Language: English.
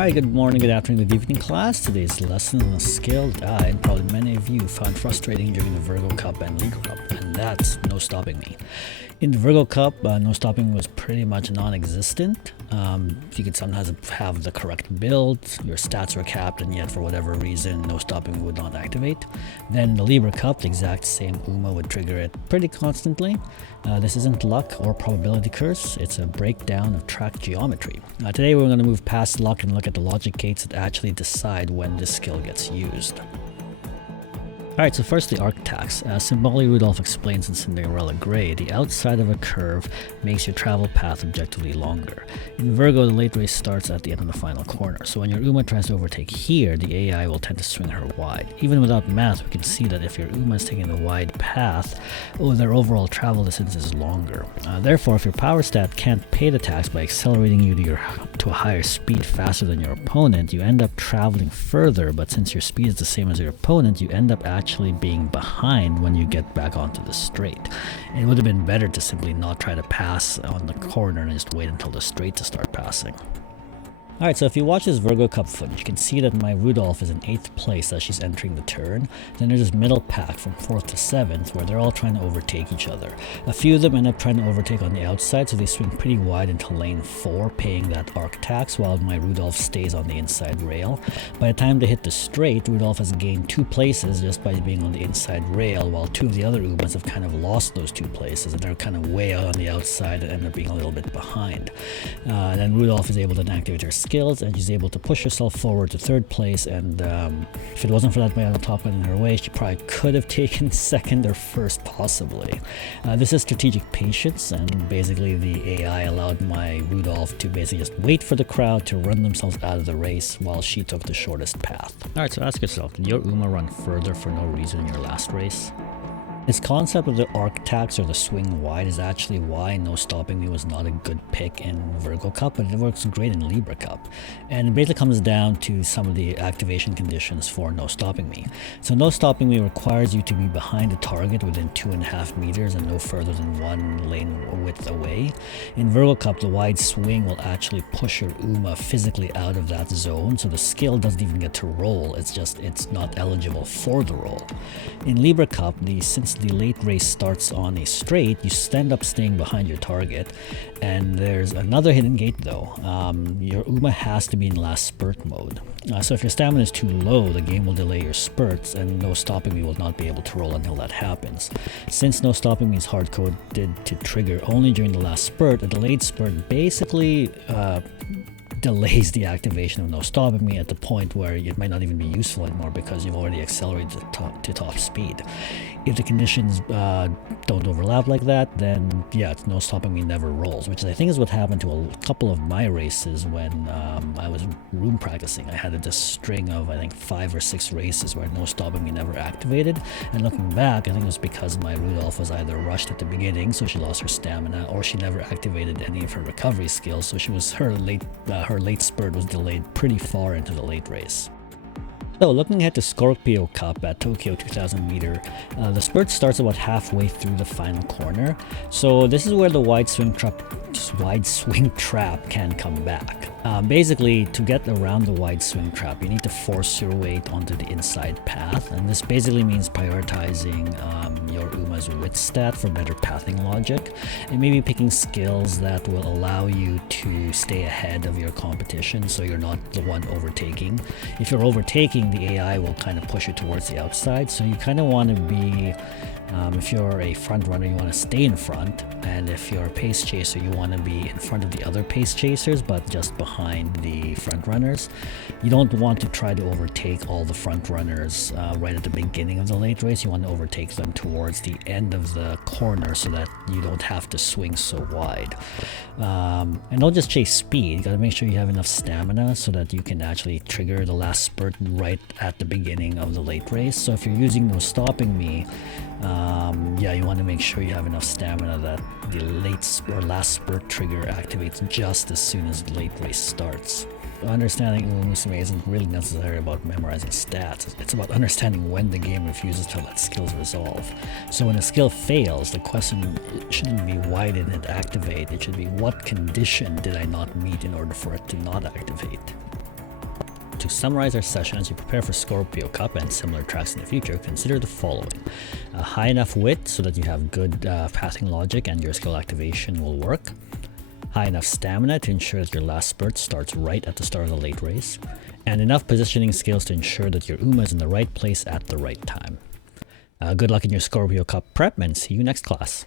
Alright, good morning, good afternoon, good evening class. Today's lesson on a skill that probably many of you found frustrating during the Virgo Cup and Libra Cup, and that's no stopping me. In the Virgo Cup, no stopping was pretty much non-existent. You could sometimes have the correct build, your stats were capped, and yet for whatever reason, no stopping would not activate. Then in the Libra Cup, the exact same Uma would trigger it pretty constantly. This isn't luck or probability curse, it's a breakdown of track geometry. Today we're going to move past luck and look at the logic gates that actually decide when this skill gets used. Alright, so first the arc tax. Symbolic Rudolph explains in Cinderella Grey, the outside of a curve makes your travel path objectively longer. In Virgo, the late race starts at the end of the final corner, so when your Uma tries to overtake here, the AI will tend to swing her wide. Even without math, we can see that if your Uma is taking the wide path, their overall travel distance is longer. Therefore, if your power stat can't pay the tax by accelerating you to a higher speed faster than your opponent, you end up traveling further, but since your speed is the same as your opponent, you end up actually being behind when you get back onto the straight. It would have been better to simply not try to pass on the corner and just wait until the straight to start passing. Alright, so if you watch this Virgo Cup footage, you can see that my Rudolph is in 8th place as she's entering the turn. Then there's this middle pack from 4th to 7th where they're all trying to overtake each other. A few of them end up trying to overtake on the outside, so they swing pretty wide into lane 4, paying that arc tax, while my Rudolph stays on the inside rail. By the time they hit the straight, Rudolph has gained 2 places just by being on the inside rail, while 2 of the other Umas have kind of lost those 2 places, and they're kind of way out on the outside and end up being a little bit behind. Then Rudolph is able to activate her skills, and she's able to push herself forward to 3rd place, and if it wasn't for that man on the top end in her way, she probably could have taken 2nd or 1st possibly. This is strategic patience, and basically the AI allowed my Rudolph to basically just wait for the crowd to run themselves out of the race while she took the shortest path. Alright, so ask yourself, did your Uma run further for no reason in your last race? This concept of the arc tax or the swing wide is actually why no stopping me was not a good pick in Virgo Cup, but it works great in Libra Cup. And it basically comes down to some of the activation conditions for no stopping me. So no stopping me requires you to be behind the target within 2.5 meters and no further than 1 lane width away. In Virgo Cup, the wide swing will actually push your Uma physically out of that zone, so the skill doesn't even get to roll, it's not eligible for the roll. In Libra Cup, since the late race starts on a straight, you end up staying behind your target. And there's another hidden gate though. Your Uma has to be in Last Spurt mode. So if your stamina is too low, the game will delay your spurts, and no stopping me will not be able to roll until that happens. Since no stopping me is hard-coded to trigger only during the last spurt, a delayed spurt basically delays the activation of no stopping me at the point where it might not even be useful anymore because you've already accelerated to top speed. If the conditions don't overlap like that, then yeah, no stopping me never rolls, which I think is what happened to a couple of my races when I was room practicing. I had this string of I think 5 or 6 races where no stopping me never activated, and looking back, I think it was because my Rudolph was either rushed at the beginning, so she lost her stamina, or she never activated any of her recovery skills, so her late spurt was delayed pretty far into the late race. So looking at the Scorpio Cup at Tokyo 2000 meter, the spurt starts about halfway through the final corner. So this is where the wide swing trap can come back. Basically, to get around the wide swing trap, you need to force your weight onto the inside path, and this basically means prioritizing your Uma's width stat for better pathing logic, and maybe picking skills that will allow you to stay ahead of your competition so you're not the one overtaking. If you're overtaking, the AI will kind of push you towards the outside, so you kind of want to be if you're a front runner, you want to stay in front, and if you're a pace chaser, you want to be in front of the other pace chasers but just behind the front runners. You don't want to try to overtake all the front runners right at the beginning of the late race. You want to overtake them towards the end of the corner so that you don't have to swing so wide. And don't just chase speed, you got to make sure you have enough stamina so that you can actually trigger the last spurt right at the beginning of the late race. So if you're using no stopping me, yeah, you want to make sure you have enough stamina that the last spurt trigger activates just as soon as the late race starts. Understanding Umamusume isn't really necessarily about memorizing stats. It's about understanding when the game refuses to let skills resolve. So when a skill fails, the question shouldn't be why didn't it activate, it should be what condition did I not meet in order for it to not activate. to summarize our session as you prepare for Scorpio Cup and similar tracks in the future, consider the following. High enough wit so that you have good passing logic and your skill activation will work. High enough stamina to ensure that your last spurt starts right at the start of the late race. And enough positioning skills to ensure that your Uma is in the right place at the right time. Good luck in your Scorpio Cup prep and see you next class.